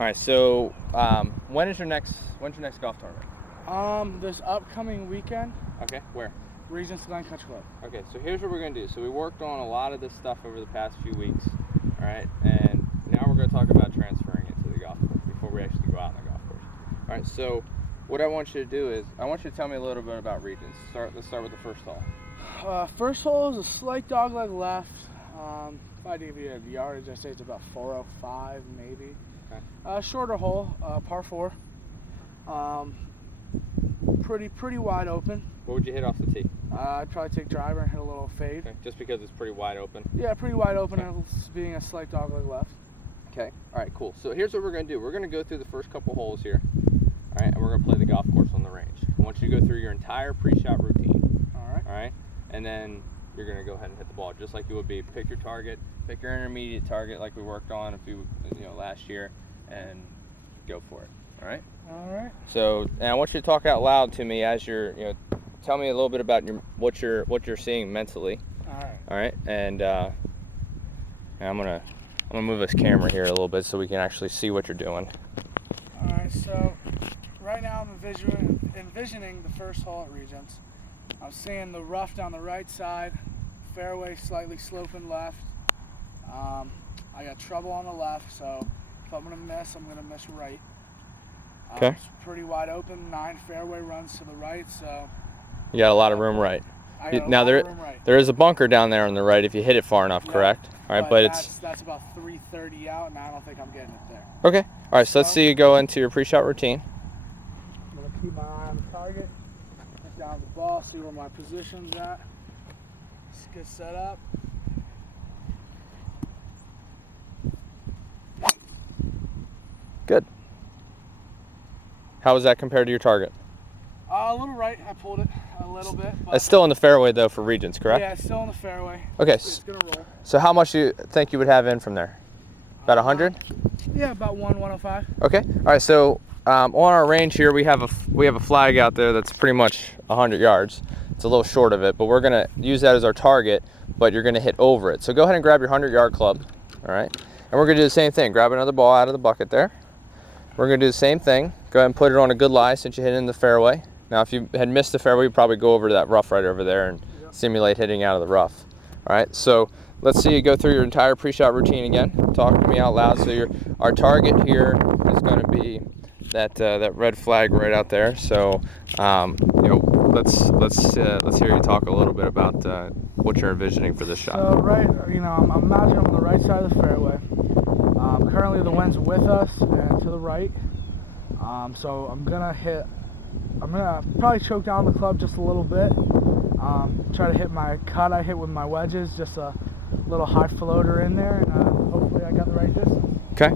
All right. So when's your next golf tournament? This upcoming weekend, Okay. Where? Regents Glen Country Club. Okay. So here's what we're gonna do. So we worked on a lot of this stuff over the past few weeks. All right. And now we're gonna talk about transferring it to the golf course before we actually go out on the golf course. All right. So what I want you to do is I want you to tell me a little bit about Regents. Let's start with the first hole. First hole is a slight dogleg left. If I give you a yardage, I say it's about 405 maybe. Okay. Shorter hole, par 4. Pretty wide open. What would you hit off the tee? I'd probably take driver and hit a little fade. Okay. Just because it's pretty wide open? Yeah, pretty wide open, Okay. and being a slight dogleg left. Okay. All right, cool. So here's what we're going to do. We're going to go through the first couple holes here. All right, and we're going to play the golf course on the range. I want you to go through your entire pre-shot routine. All right. All right? And then you're going to go ahead and hit the ball just like you would be. Pick your target, pick your intermediate target like we worked on last year, and go for it. All right? All right. So, and I want you to talk out loud to me as tell me a little bit about what you're seeing mentally. All right. All right? And I'm going to move this camera here a little bit so we can actually see what you're doing. All right, so right now I'm envisioning the first hole at Regents. I'm seeing the rough down the right side, fairway slightly sloping left. I got trouble on the left, so if I'm going to miss right. Okay. It's pretty wide open, 9 fairway runs to the right, so... You got a lot of room right. I got a Now lot of room right. there is a bunker down there on the right if you hit it far enough, Yeah, correct? All right, but that's about 330 out, and I don't think I'm getting it there. okay. All right, so let's see you go into your pre-shot routine. I'm going to keep my eye on the target, look down the ball, see where my position's at. Let's get set up. Good. How was that compared to your target? A little right, I pulled it a little bit. But It's still in the fairway though for Regents, correct? yeah, it's still in the fairway. Okay. It's going to roll. So how much do you think you would have in from there? About 100? Yeah, about 105. Okay. All right. So on our range here, we have a flag out there that's pretty much 100 yards. It's a little short of it, but we're gonna use that as our target. But you're gonna hit over it. So go ahead and grab your 100-yard club. All right. And we're gonna do the same thing. Grab another ball out of the bucket there. We're gonna do the same thing. Go ahead and put it on a good lie since you hit it in the fairway. Now, if you had missed the fairway, you'd probably go over to that rough right over there and simulate hitting out of the rough. All right. So let's see you go through your entire pre-shot routine again. Talk to me out loud. So our target here is going to be that red flag right out there. So let's hear you talk a little bit about what you're envisioning for this shot. So right, I'm imagining I'm on the right side of the fairway. Currently the wind's with us and to the right. So I'm gonna probably choke down the club just a little bit. Try to hit my cut I hit with my wedges, just a little high floater in there, and hopefully I got the right distance. Okay.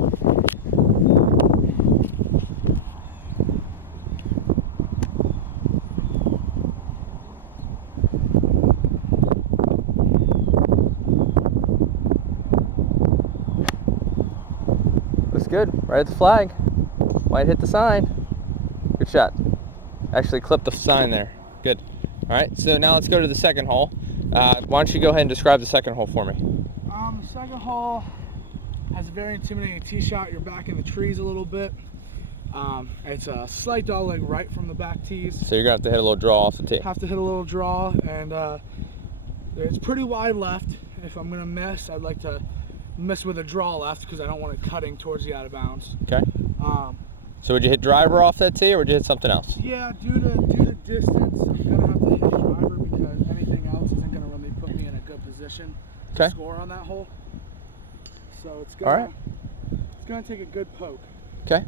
Looks good. Right at the flag. Might hit the sign. Good shot. Actually clipped the sign there. Good. All right, so now let's go to the second hole. Why don't you go ahead and describe the second hole for me? The second hole has a very intimidating tee shot. You're back in the trees a little bit. It's a slight dogleg right from the back tees. So you're gonna have to hit a little draw off the tee. Have to hit a little draw, and it's pretty wide left. If I'm gonna miss, I'd like to miss with a draw left because I don't want it cutting towards the out of bounds. Okay. So would you hit driver off that tee, or would you hit something else? Yeah, due to distance, I'm gonna have to hit driver because anything else isn't gonna really put me in a good position to score on that hole. So it's gonna take a good poke. Okay.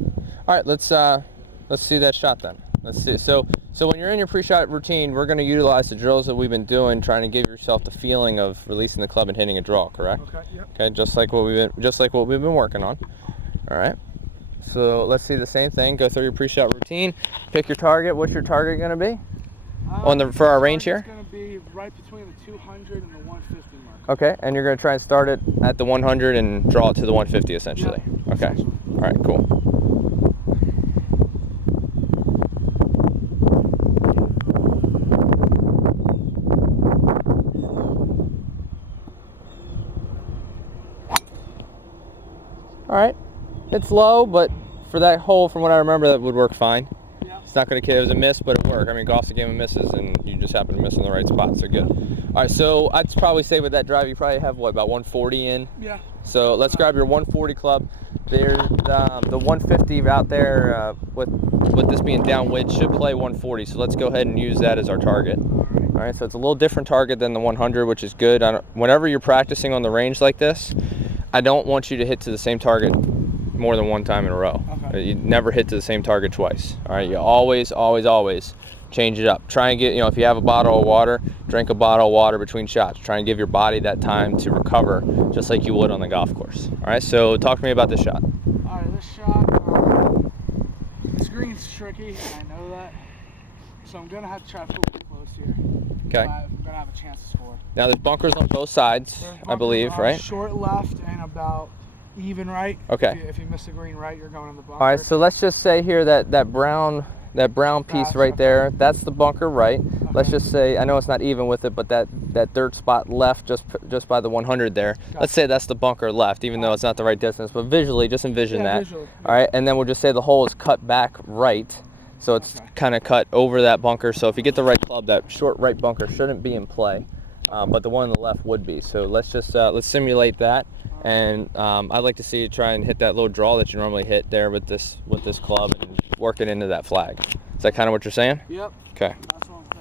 All right. Let's see that shot then. Let's see. So when you're in your pre-shot routine, we're going to utilize the drills that we've been doing, trying to give yourself the feeling of releasing the club and hitting a draw. Correct? Okay. Yep. Okay. Just like what we've been working on. All right. So let's see the same thing. Go through your pre-shot routine. Pick your target. What's your target going to be? For our range here? It's going to be right between the 200 and the 150 mark. Okay. And you're going to try and start it at the 100 and draw it to the 150 essentially. Yep. Okay. All right. Cool. All right. It's low, but for that hole, from what I remember, that would work fine. Yeah. It's not going to kill. It was a miss, but it worked. I mean, golf's a game of misses, and you just happen to miss in the right spot, so good. All right, so I'd probably say with that drive, you probably have, what, about 140 in? Yeah. So let's grab your 140 club. There's the 150 out there with this being downwind should play 140, so let's go ahead and use that as our target. All right, so it's a little different target than the 100, which is good. Whenever you're practicing on the range like this, I don't want you to hit to the same target more than one time in a row. Okay. You never hit to the same target twice. All right, you always change it up. Try and get, if you have a bottle of water, drink a bottle of water between shots. Try and give your body that time to recover, just like you would on the golf course. All right, so talk to me about this shot. All right, this shot, this green's tricky, and I know that. So I'm gonna have to try to put it close here. Okay. I'm gonna have a chance to score. Now there's bunkers on both sides, I believe, right? Short left and about even right. Okay. If you miss the green right, you're going in the bunker. All right, so let's just say here that brown piece right there, that's the bunker right. Okay. Let's just say, I know it's not even with it, but that dirt spot left just by the 100 there. Gotcha. Let's say that's the bunker left, even though it's not the right distance, but visually, just envision that. Visually. All right, and then we'll just say the hole is cut back right. So it's kind of cut over that bunker. So if you get the right club, that short right bunker shouldn't be in play, but the one on the left would be. So let's just let's simulate that, and I'd like to see you try and hit that little draw that you normally hit there with this club and work it into that flag. Is that kind of what you're saying? Yep. Okay. That's what I'm thinking.